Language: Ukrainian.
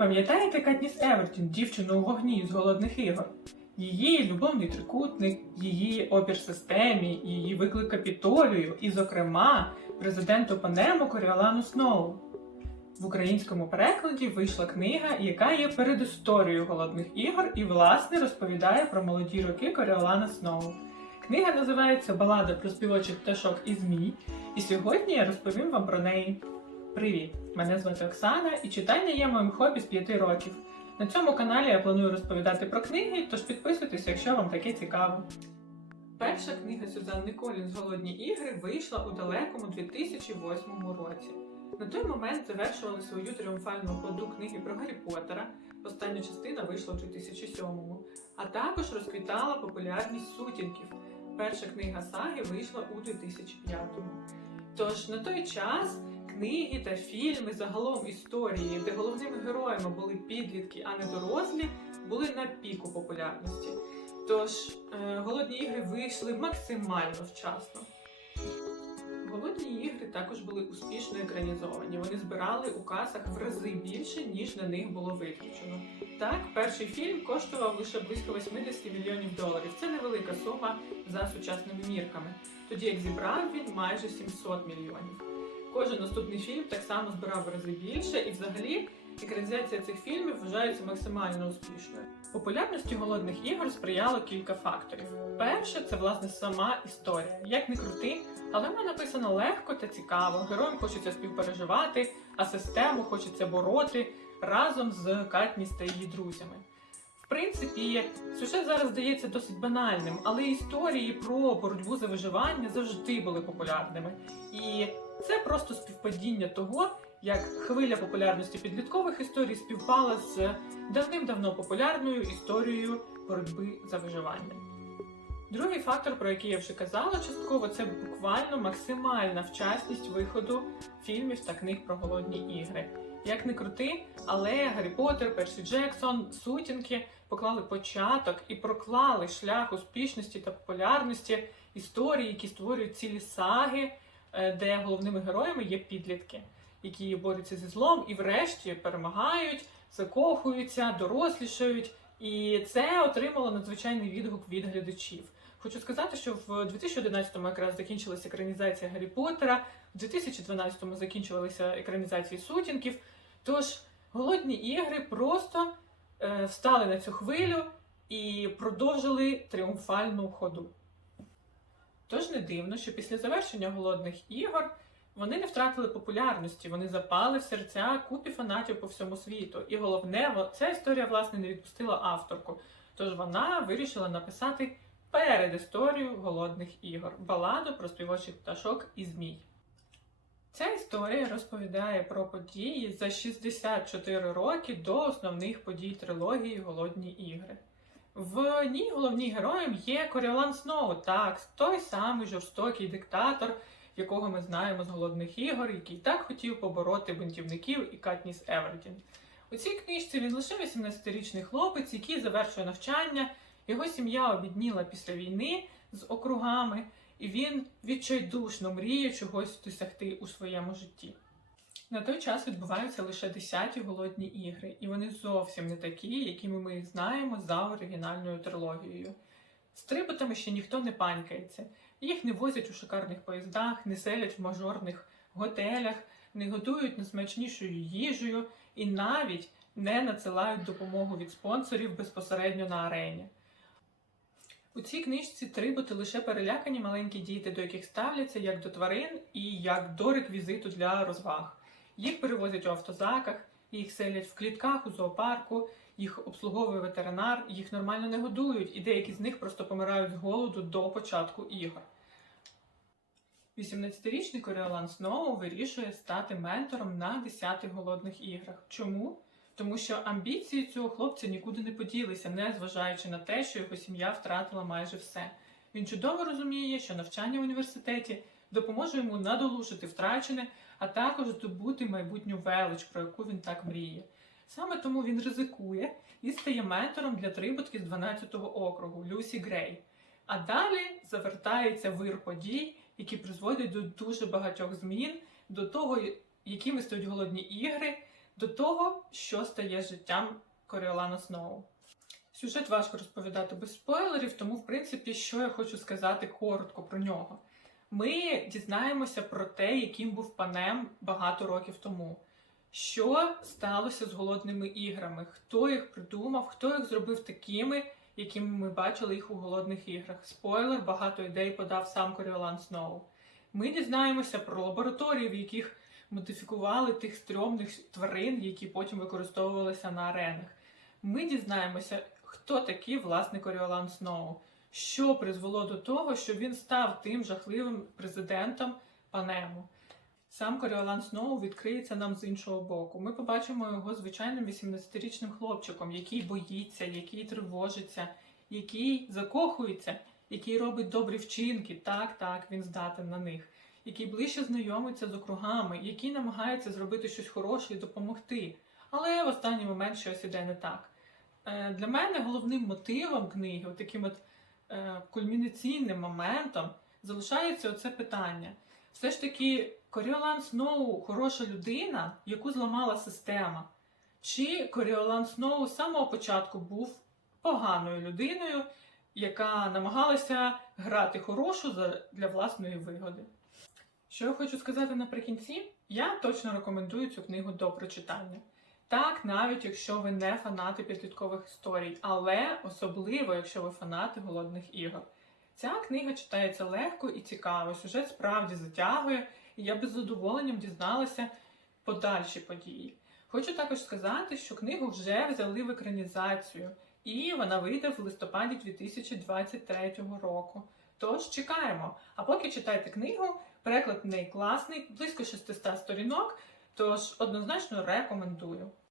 Пам'ятаєте Катніс Евертін, дівчину у вогні з голодних ігор? Її любовний трикутник, її опір системі, її виклик капітолію і, зокрема, президенту Панему Коріолану Сноу. В українському перекладі вийшла книга, яка є передісторією голодних ігор і, власне, розповідає про молоді роки Коріолана Сноу. Книга називається Балада про співочих пташок і змій, і сьогодні я розповім вам про неї. Привіт! Мене звати Оксана, і читання є моїм хобі з 5 років. На цьому каналі я планую розповідати про книги, тож підписуйтесь, якщо вам таке цікаво. Перша книга Сюзанни Колінс Голодні ігри вийшла у далекому 2008 році. На той момент завершували свою тріумфальну ходу книги про Гаррі Поттера. Остання частина вийшла у 2007-му, а також розквітала популярність сутінків. Перша книга саги вийшла у 2005-му. Тож на той час книги та фільми, загалом історії, де головними героями були підлітки, а не дорослі, були на піку популярності. Тож е, голодні ігри вийшли максимально вчасно. Голодні ігри також були успішно екранізовані. Вони збирали у касах в рази більше, ніж на них було витрачено. Так, перший фільм коштував лише близько 80 мільйонів доларів. Це невелика сума за сучасними мірками. Тоді як зібрав він майже 700 мільйонів. Кожен наступний фільм так само збирав в рази більше, і взагалі екранізація цих фільмів вважається максимально успішною. Популярності голодних ігор сприяло кілька факторів. Перше, це власне сама історія. Як не крути, але вона написана легко та цікаво. Героям хочеться співпереживати, а систему хочеться бороти разом з Катніс та її друзями. Принципі, сюжет зараз здається досить банальним, але історії про боротьбу за виживання завжди були популярними. І це просто співпадіння того, як хвиля популярності підліткових історій співпала з давним-давно популярною історією боротьби за виживання. Другий фактор, про який я вже казала, частково це буквально максимальна вчасність виходу фільмів та книг про голодні ігри. Як не крути, але Гаррі Поттер, Персі Джексон, сутінки поклали початок і проклали шлях успішності та популярності історії, які створюють цілі саги, е, де головними героями є підлітки, які борються зі злом і, врешті, перемагають, закохуються, дорослішають. І це отримало надзвичайний відгук від глядачів. Хочу сказати, що в 2011-му якраз закінчилася екранізація Гаррі Поттера, в 2012-му закінчувалися екранізації сутінків. Тож голодні ігри просто встали на цю хвилю і продовжили тріумфальну ходу. Тож не дивно, що після завершення голодних ігор вони не втратили популярності, вони запали в серця купі фанатів по всьому світу. І головне, ця історія власне не відпустила авторку. Тож вона вирішила написати перед історією голодних ігор баладу про співочих пташок і змій. Ця історія розповідає про події за 64 роки до основних подій трилогії Голодні ігри. В ній головним героєм є Коріолан Сноу, так, той самий жорстокий диктатор, якого ми знаємо з голодних ігор, який так хотів побороти бунтівників і Катніс Евертін. У цій книжці він лише 18-річний хлопець, який завершує навчання. Його сім'я обідніла після війни з округами, і він відчайдушно мріє чогось досягти у своєму житті. На той час відбуваються лише 10-ті голодні ігри, і вони зовсім не такі, якими ми знаємо за оригінальною трилогією. З трибутами ще ніхто не панькається. Їх не возять у шикарних поїздах, не селять в мажорних готелях, не готують найсмачнішою їжею і навіть не надсилають допомогу від спонсорів безпосередньо на арені. У цій книжці трибути лише перелякані маленькі діти, до яких ставляться як до тварин і як до реквізиту для розваг. Їх перевозять у автозаках, їх селять в клітках у зоопарку, їх обслуговує ветеринар, їх нормально не годують, і деякі з них просто помирають з голоду до початку ігор. 18-річний Коріолан Сноу вирішує стати ментором на 10-х голодних іграх. Чому? Тому що амбіції цього хлопця нікуди не поділися, не зважаючи на те, що його сім'я втратила майже все. Він чудово розуміє, що навчання в університеті допоможе йому надолужити втрачене, а також здобути майбутню велич, про яку він так мріє. Саме тому він ризикує і стає ментором для трибутки з 12-го округу Люсі Грей. А далі завертається вир подій, які призводять до дуже багатьох змін, до того, якими стають голодні ігри, до того, що стає життям Коріолана Сноу. Сюжет важко розповідати без спойлерів, тому, в принципі, що я хочу сказати коротко про нього. Ми дізнаємося про те, яким був панем багато років тому. Що сталося з голодними іграми? Хто їх придумав, хто їх зробив такими, якими ми бачили їх у голодних іграх? Спойлер, багато ідей подав сам Коріолан Сноу. Ми дізнаємося про лабораторії, в яких модифікували тих стрьомних тварин, які потім використовувалися на аренах. Ми дізнаємося, хто такий власне Коріолан Сноу, що призвело до того, що він став тим жахливим президентом Панему. Сам Коріолан Сноу відкриється нам з іншого боку. Ми побачимо його звичайним 18-річним хлопчиком, який боїться, який тривожиться, який закохується, який робить добрі вчинки. Так, так, він здатен на них, який ближче знайомиться з округами, який намагається зробити щось хороше і допомогти. Але в останній момент щось іде не так. Е, Для мене головним мотивом книги, таким от е, кульмінаційним моментом, залишається оце питання. Все ж таки, Коріолан Сноу хороша людина, яку зламала система. Чи Коріолан Сноу з самого початку був поганою людиною, яка намагалася грати хорошу для власної вигоди? Що я хочу сказати наприкінці, я точно рекомендую цю книгу до прочитання. Так, навіть якщо ви не фанати підліткових історій, але особливо, якщо ви фанати голодних ігор. Ця книга читається легко і цікаво, сюжет справді затягує, і я би з задоволенням дізналася подальші події. Хочу також сказати, що книгу вже взяли в екранізацію, і вона вийде в листопаді 2023 року. Тож чекаємо. А поки читайте книгу, переклад в неї класний, близько 600 сторінок, тож однозначно рекомендую.